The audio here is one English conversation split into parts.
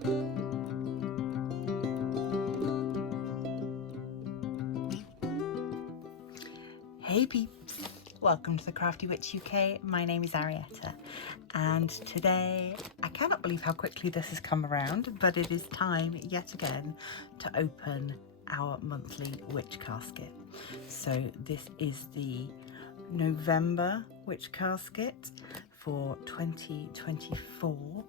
Hey peeps, welcome to the Crafty Witch UK. My name is Arietta, and today I cannot believe how quickly this has come around, but it is time yet again to open our monthly witch casket. So this is the November witch casket for 2024.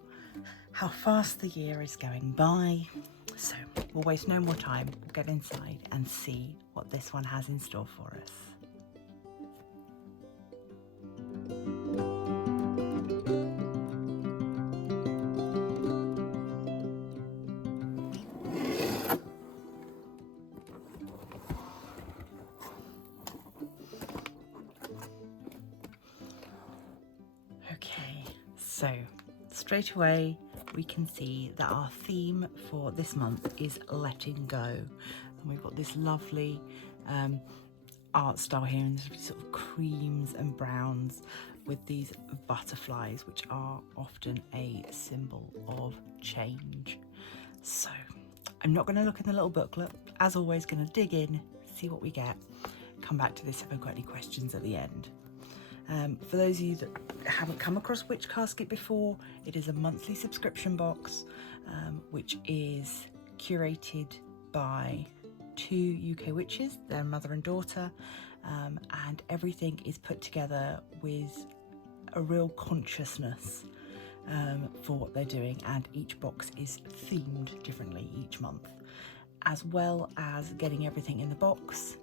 How fast the year is going by. So we'll waste no more time, we'll get inside and see what this one has in store for us. Okay, so straight away we can see that our theme for this month is letting go, and we've got this lovely art style here in sort of creams and browns with these butterflies, which are often a symbol of change. So I'm not going to look in the little booklet, as always going to dig in, see what we get, come back to this if I've got any questions at the end. For those of you that haven't come across Witch Casket before, it is a monthly subscription box which is curated by two UK witches, their mother and daughter, and everything is put together with a real consciousness for what they're doing, and each box is themed differently each month. As well as getting everything in the box,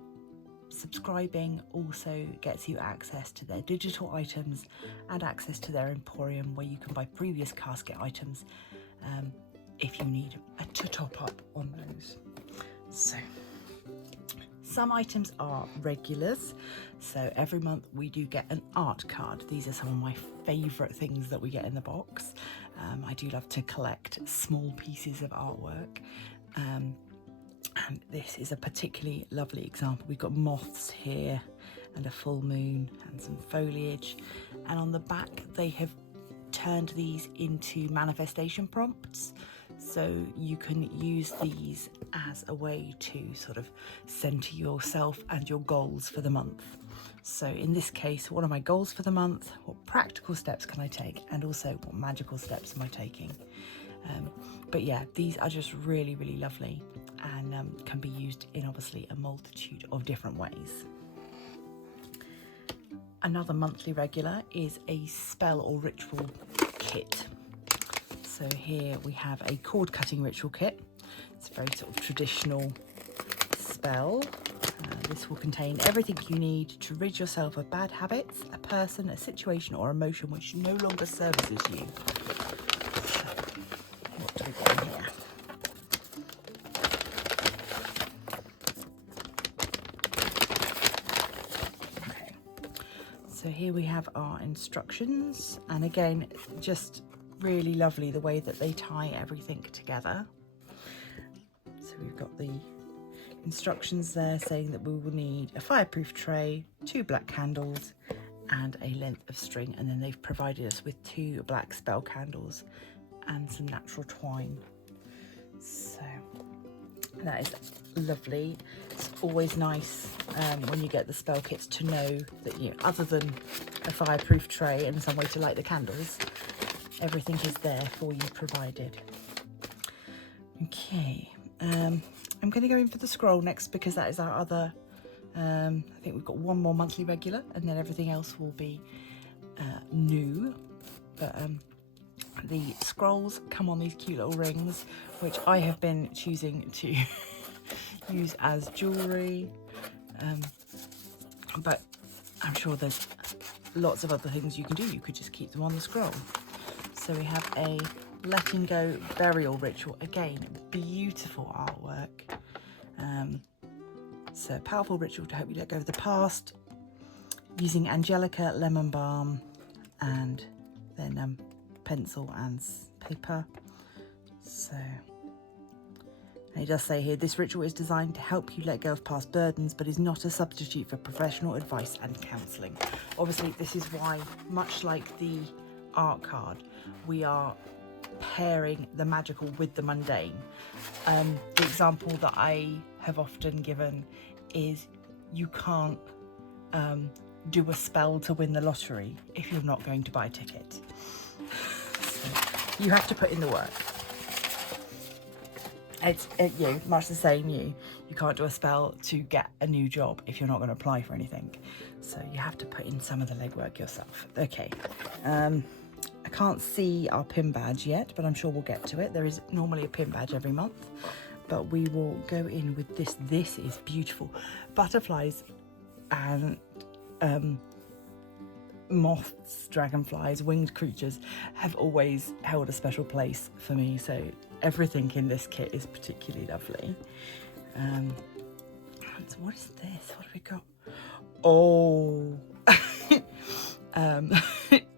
subscribing also gets you access to their digital items and access to their emporium, where you can buy previous casket items if you need to top up on those. So some items are regulars, so every month we do get an art card. These are some of my favourite things that we get in the box. I do love to collect small pieces of artwork. And this is a particularly lovely example. We've got moths here and a full moon and some foliage. And on the back, they have turned these into manifestation prompts. So you can use these as a way to sort of center yourself and your goals for the month. So in this case, what are my goals for the month? What practical steps can I take? And also what magical steps am I taking? But yeah, these are just really, really lovely, and can be used in obviously a multitude of different ways. Another monthly regular is a spell or ritual kit. So here we have a cord cutting ritual kit. It's a very sort of traditional spell. This will contain everything you need to rid yourself of bad habits, a person, a situation or emotion which no longer services you. What do we got in here? Okay, so here we have our instructions, and again, just really lovely the way that they tie everything together. So we've got the instructions there saying that we will need a fireproof tray, 2 black candles and a length of string, and then they've provided us with 2 black spell candles and some natural twine. So that is lovely. It's always nice when you get the spell kits to know that, you know, other than a fireproof tray and some way to light the candles, everything is there for you provided. Okay, I'm going to go in for the scroll next, because that is our other, I think we've got one more monthly regular, and then everything else will be new. But the scrolls come on these cute little rings, which I have been choosing to use as jewellery, but I'm sure there's lots of other things you can do. You could just keep them on the scroll. So we have a letting go burial ritual. Again, beautiful artwork. So powerful ritual to help you let go of the past, using angelica, lemon balm, and then pencil and paper. So, and it does say here, this ritual is designed to help you let go of past burdens, but is not a substitute for professional advice and counselling. Obviously, this is why, much like the art card, we are pairing the magical with the mundane. The example that I have often given is you can't do a spell to win the lottery if you're not going to buy a ticket. So you have to put in the work. It's much the same. You can't do a spell to get a new job if you're not going to apply for anything. So you have to put in some of the legwork yourself. Okay, I can't see our pin badge yet, but I'm sure we'll get to it. There is normally a pin badge every month, but we will go in with this. This is beautiful. Butterflies and moths, dragonflies, winged creatures have always held a special place for me. So everything in this kit is particularly lovely. So what is this? What have we got? Oh,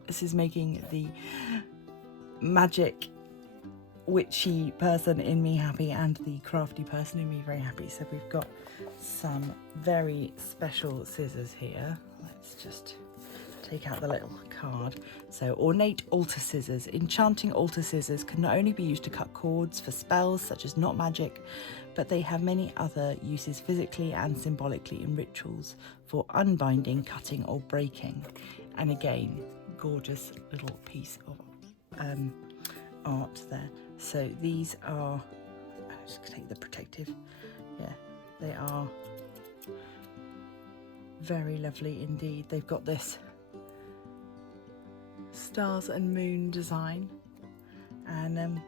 this is making the magic witchy person in me happy and the crafty person in me very happy. So we've got some very special scissors here. Let's just take out the little card. So ornate altar scissors. Enchanting altar scissors can not only be used to cut cords for spells such as not magic, but they have many other uses physically and symbolically in rituals for unbinding, cutting or breaking. And again, gorgeous little piece of art there. So these are, I'm just gonna take the protective, yeah, they are very lovely indeed. They've got this stars and moon design, and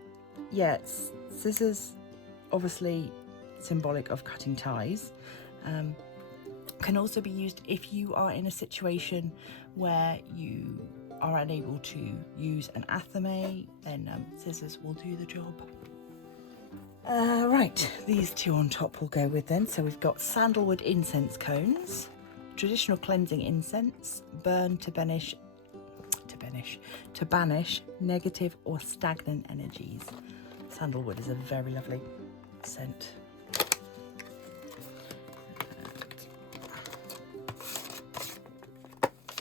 yeah, scissors obviously symbolic of cutting ties. Can also be used if you are in a situation where you are unable to use an athame, then scissors will do the job. Right, these two on top will go with then. So we've got sandalwood incense cones, traditional cleansing incense, burn to banish negative or stagnant energies. Sandalwood is a very lovely scent.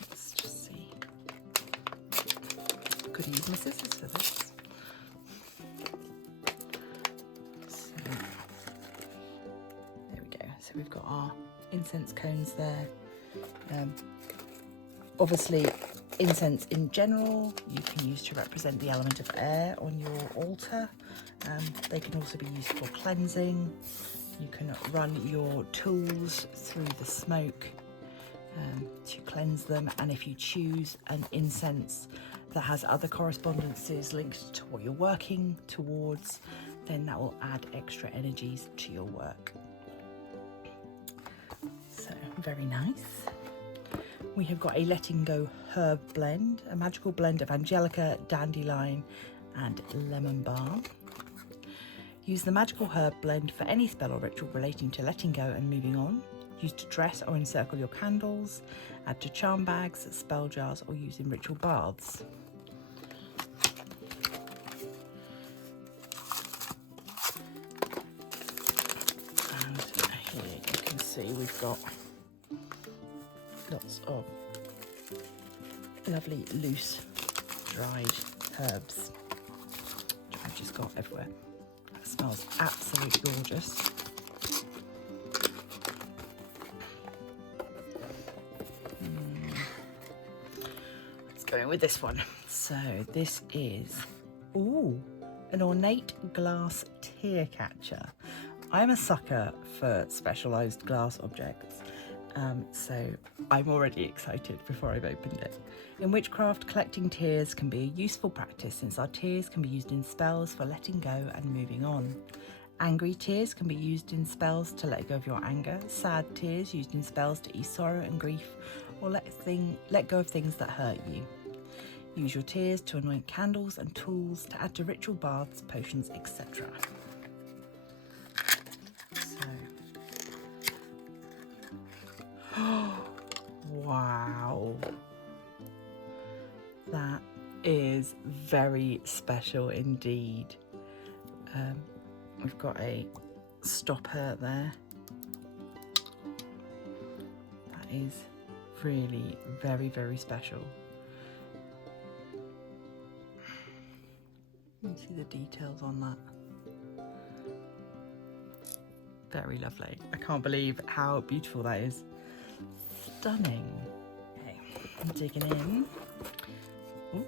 Let's just see. Could use my scissors for this. So, there we go. So we've got our incense cones there. Obviously, incense in general you can use to represent the element of air on your altar. They can also be used for cleansing. You can run your tools through the smoke to cleanse them, and if you choose an incense that has other correspondences linked to what you're working towards, then that will add extra energies to your work. So very nice. We have got a Letting Go herb blend, a magical blend of angelica, dandelion and lemon balm. Use the magical herb blend for any spell or ritual relating to letting go and moving on. Use to dress or encircle your candles, add to charm bags, spell jars or use in ritual baths. And here you can see we've got lots of lovely loose dried herbs, which I've just got everywhere. That smells absolutely gorgeous. Let's go in with this one. So this is, ooh, an ornate glass tear catcher. I'm a sucker for specialised glass objects. So I'm already excited before I've opened it. In witchcraft, collecting tears can be a useful practice since our tears can be used in spells for letting go and moving on. Angry tears can be used in spells to let go of your anger. Sad tears used in spells to ease sorrow and grief or let go of things that hurt you. Use your tears to anoint candles and tools to add to ritual baths, potions, etc. Wow, that is very special indeed. We've got a stopper there. That is really very, very special. You See the details on that. Very lovely. I can't believe how beautiful that is. Stunning. Okay, I'm digging in. Ooh.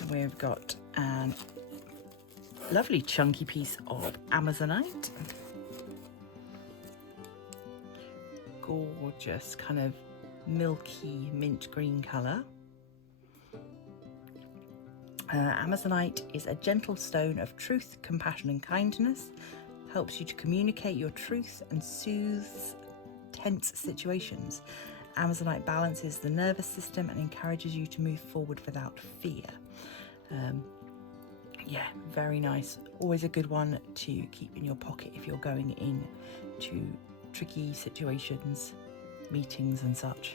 And we've got a lovely chunky piece of Amazonite. Gorgeous kind of milky mint green colour. Amazonite is a gentle stone of truth, compassion and kindness. Helps you to communicate your truth and soothes tense situations. Amazonite balances the nervous system and encourages you to move forward without fear. Yeah, very nice. Always a good one to keep in your pocket if you're going into tricky situations, meetings and such.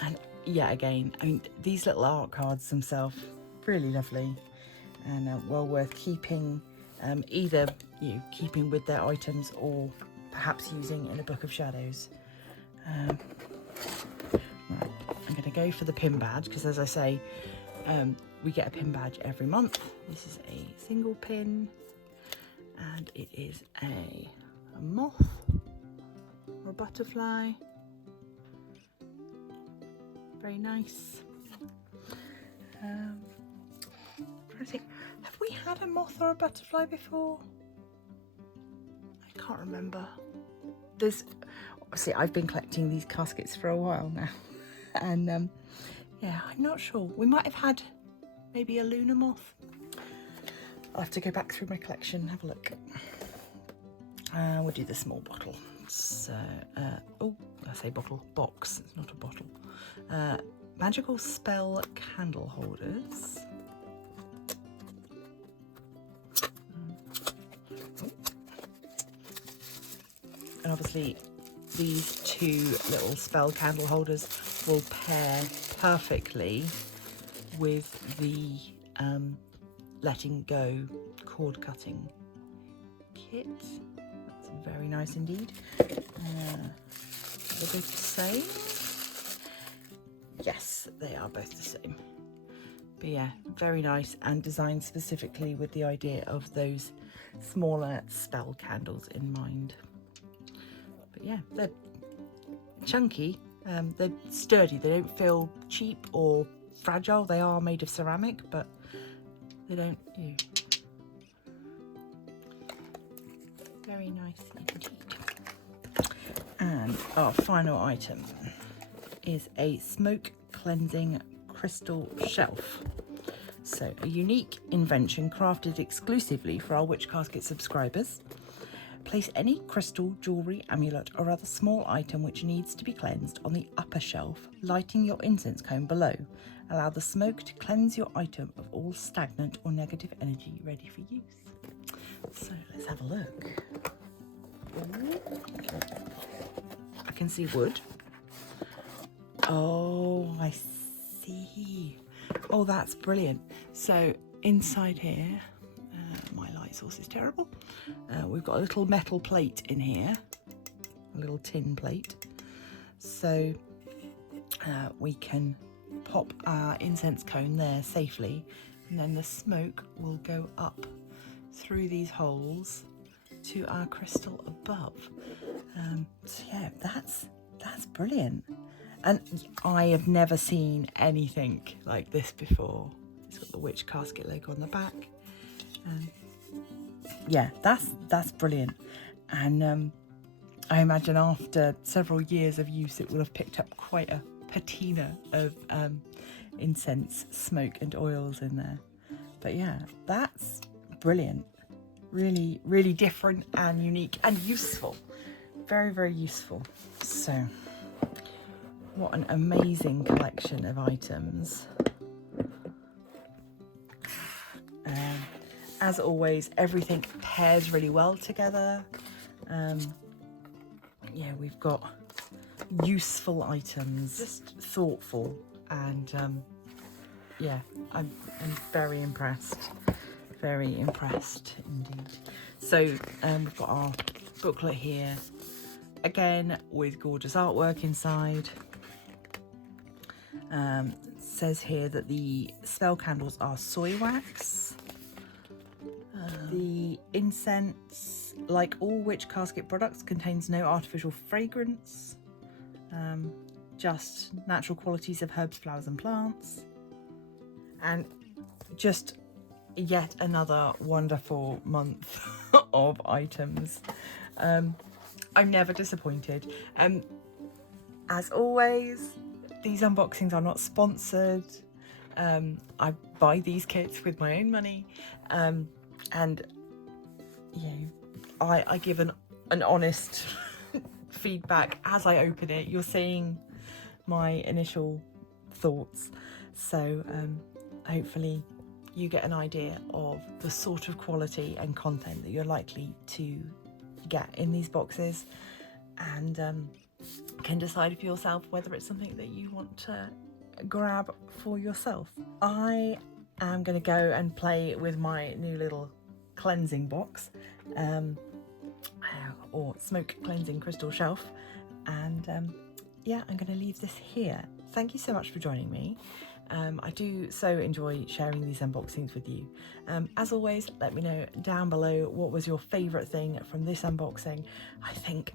And yeah, again, I mean, these little art cards themselves, really lovely and well worth keeping, either keeping with their items or perhaps using in a book of shadows. Right, I'm going to go for the pin badge because, as I say, we get a pin badge every month. This is a single pin and it is a moth or a butterfly. Very nice. I think, have we had a moth or a butterfly before? I can't remember. See, I've been collecting these caskets for a while now, and yeah, I'm not sure. We might have had maybe a lunar moth. I'll have to go back through my collection and have a look. We'll do the small bottle. So, oh, I say bottle, box. It's not a bottle. Magical spell candle holders. And obviously these two little spell candle holders will pair perfectly with the letting go cord cutting kit. That's very nice indeed. They're both the same. Yes, they are both the same. But yeah, very nice and designed specifically with the idea of those smaller spell candles in mind. But yeah, they're chunky, they're sturdy, they don't feel cheap or fragile. They are made of ceramic, but they don't, very nice indeed. And our final item is a smoke cleansing crystal shelf. So a unique invention crafted exclusively for our Witch Casket subscribers. Place any crystal, jewellery, amulet or other small item which needs to be cleansed on the upper shelf, lighting your incense cone below. Allow the smoke to cleanse your item of all stagnant or negative energy, ready for use. So let's have a look. I can see wood. Oh, I see. Oh, that's brilliant. So inside here, my light source is terrible. We've got a little metal plate in here, a little tin plate. So we can pop our incense cone there safely, and then the smoke will go up through these holes to our crystal above. So yeah, that's brilliant. And I have never seen anything like this before. It's got the Witch Casket logo on the back. Yeah, that's brilliant. And I imagine after several years of use, it will have picked up quite a patina of incense, smoke and oils in there. But yeah, that's brilliant. Really, really different and unique and useful. Very, very useful. So what an amazing collection of items. As always, everything pairs really well together. Yeah, we've got useful items, just thoughtful, and yeah, I'm very impressed. Very impressed indeed. So we've got our booklet here, again with gorgeous artwork inside. says here that the spell candles are soy wax. The incense, like all witch casket products, contains no artificial fragrance, just natural qualities of herbs, flowers and plants. And just yet another wonderful month of items. I'm never disappointed. As always, these unboxings are not sponsored. I buy these kits with my own money, and you know, I give an honest feedback as I open it. You're seeing my initial thoughts, so hopefully you get an idea of the sort of quality and content that you're likely to get in these boxes, and can decide for yourself whether it's something that you want to grab for yourself. I am going to go and play with my new little cleansing box, or smoke cleansing crystal shelf, and yeah, I'm going to leave this here. Thank you so much for joining me. I do so enjoy sharing these unboxings with you. As always, let me know down below what was your favourite thing from this unboxing. I think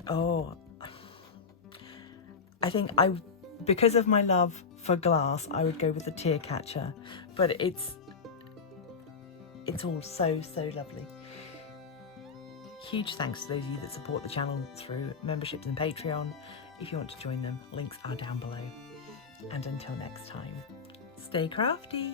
because of my love for glass, I would go with the tear catcher, but it's all so lovely. Huge thanks to those of you that support the channel through memberships and Patreon. If you want to join them, links are down below. And until next time, stay crafty.